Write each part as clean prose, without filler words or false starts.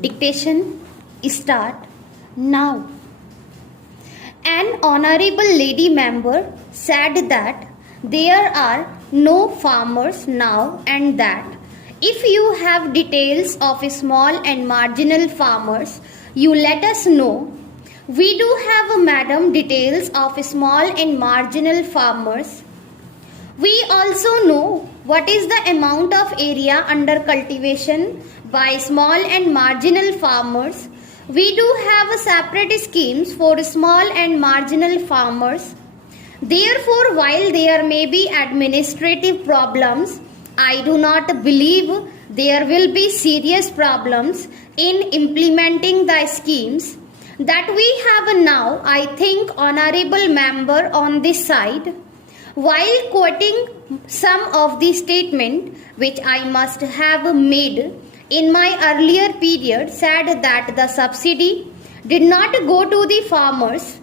Dictation start now. An honorable lady member said that there are no farmers now and that if you have details of small and marginal farmers, you let us know. We do have, madam, details of small and marginal farmers. We also know what is the amount of area under cultivation by small and marginal farmers. We do have separate schemes for small and marginal farmers. Therefore, while there may be administrative problems, I do not believe there will be serious problems in implementing the schemes that we have now. I think honorable member on this side, while quoting some of the statement which I must have made in my earlier period, said that the subsidy did not go to the farmers.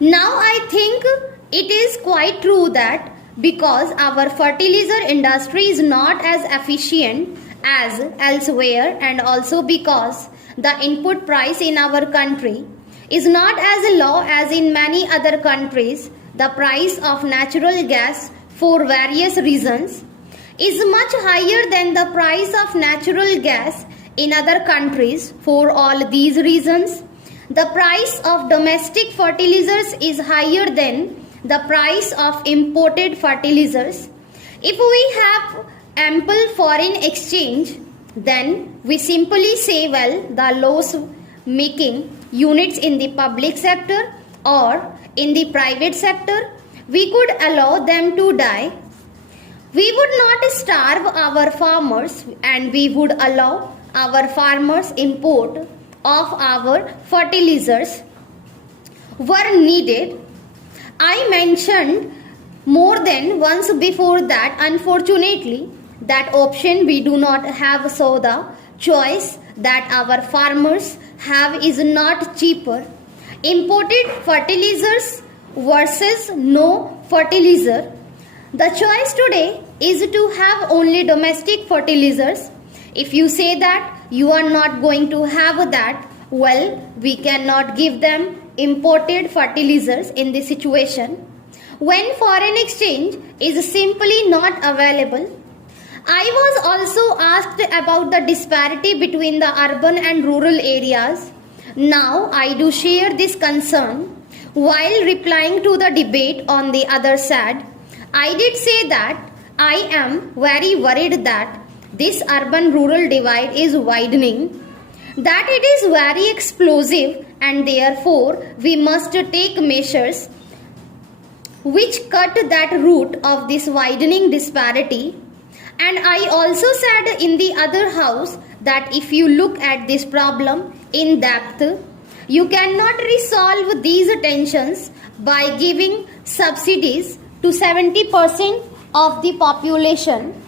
Now I think it is quite true that because our fertilizer industry is not as efficient as elsewhere, and also because the input price in our country is not as low as in many other countries, the price of natural gas for various reasons is much higher than the price of natural gas in other countries. For all these reasons, the price of domestic fertilizers is higher than the price of imported fertilizers. If we have ample foreign exchange, then we simply say, well, the loss making units in the public sector or in the private sector, we could allow them to die. We would not starve our farmers, and we would allow our farmers import of our fertilizers were needed. I mentioned more than once before that unfortunately that option we do not have, so the choice that our farmers have is not cheaper. Imported fertilizers versus no fertilizer. The choice today is to have only domestic fertilizers. If you say that you are not going to have that, well, we cannot give them imported fertilizers in this situation when foreign exchange is simply not available. I was also asked about the disparity between the urban and rural areas. Now I do share this concern. While replying to the debate on the other side, I did say that I am very worried that this urban-rural divide is widening, that it is very explosive, and therefore we must take measures which cut that root of this widening disparity. And I also said in the other house that if you look at this problem in depth, you cannot resolve these tensions by giving subsidies to 70% of the population.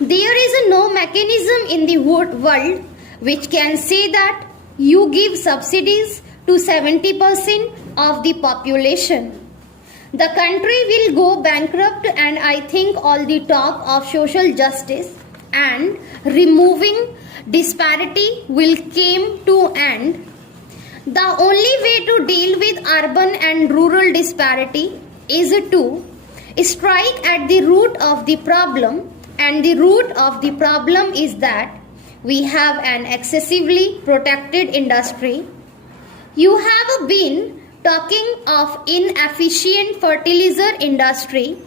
There is no mechanism in the world which can say that you give subsidies to 70% of the population. The country will go bankrupt, and I think all the talk of social justice and removing disparity will come to end. The only way to deal with urban and rural disparity is to strike at the root of the problem, and the root of the problem is that we have an excessively protected industry. You have been talking of inefficient fertilizer industry.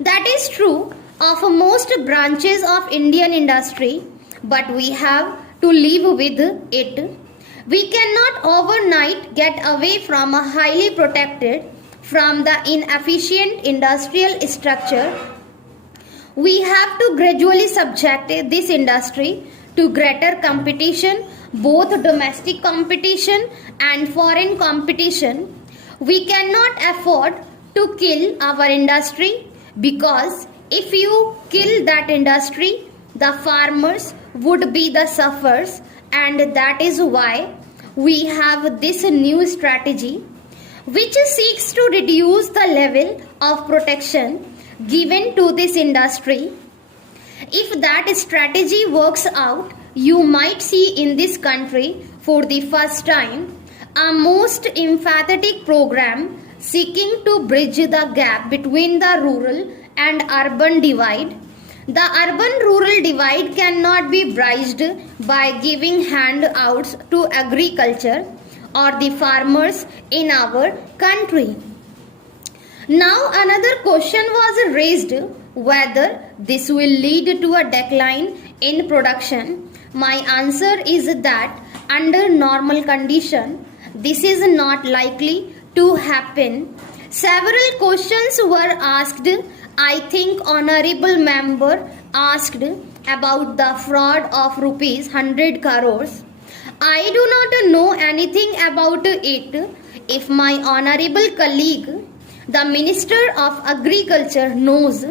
That is true of most branches of Indian industry, but we have to live with it. We cannot overnight get away from a highly protected from the inefficient industrial structure. We have to gradually subject this industry to greater competition, both domestic competition and foreign competition. We cannot afford to kill our industry, because if you kill that industry, the farmers would be the sufferers, and that is why we have this new strategy which seeks to reduce the level of protection given to this industry. If that strategy works out, you might see in this country for the first time a most emphatic program seeking to bridge the gap between the rural and urban divide. The urban-rural divide cannot be bridged by giving handouts to agriculture or the farmers in our country. Now another question was raised whether this will lead to a decline in production. My answer is that under normal condition this is not likely to happen. Several questions were asked. I think honorable member asked about the fraud of rupees 100 crores. I do not know anything about it. If my honorable colleague, the Minister of Agriculture, knows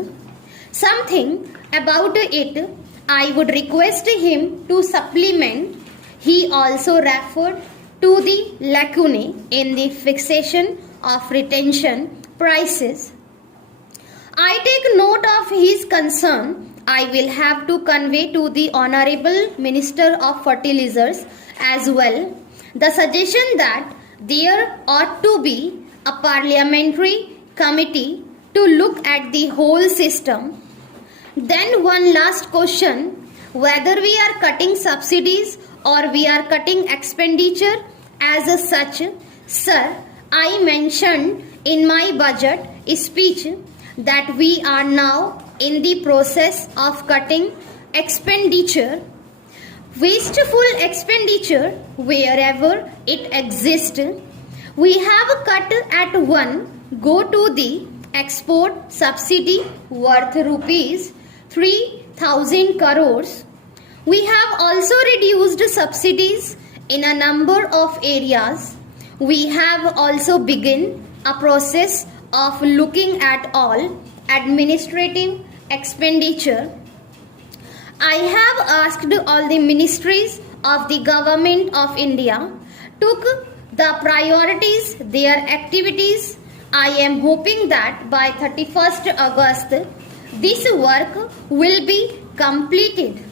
something about it, I would request him to supplement. He also referred to the lacunae in the fixation of retention prices. I take note of his concern. I will have to convey to the Honorable Minister of Fertilizers as well the suggestion that there ought to be a parliamentary committee to look at the whole system. Then one last question, whether we are cutting subsidies or we are cutting expenditure as such. Sir, I mentioned in my budget speech that we are now in the process of cutting expenditure. Wasteful expenditure wherever it exists. We have cut at one go to the export subsidy worth rupees 3,000 crores. We have also reduced subsidies in a number of areas. We have also begun a process of looking at all administrative expenditure. I have asked all the ministries of the government of India took the priorities their activities. I am hoping that by 31st August this work will be completed.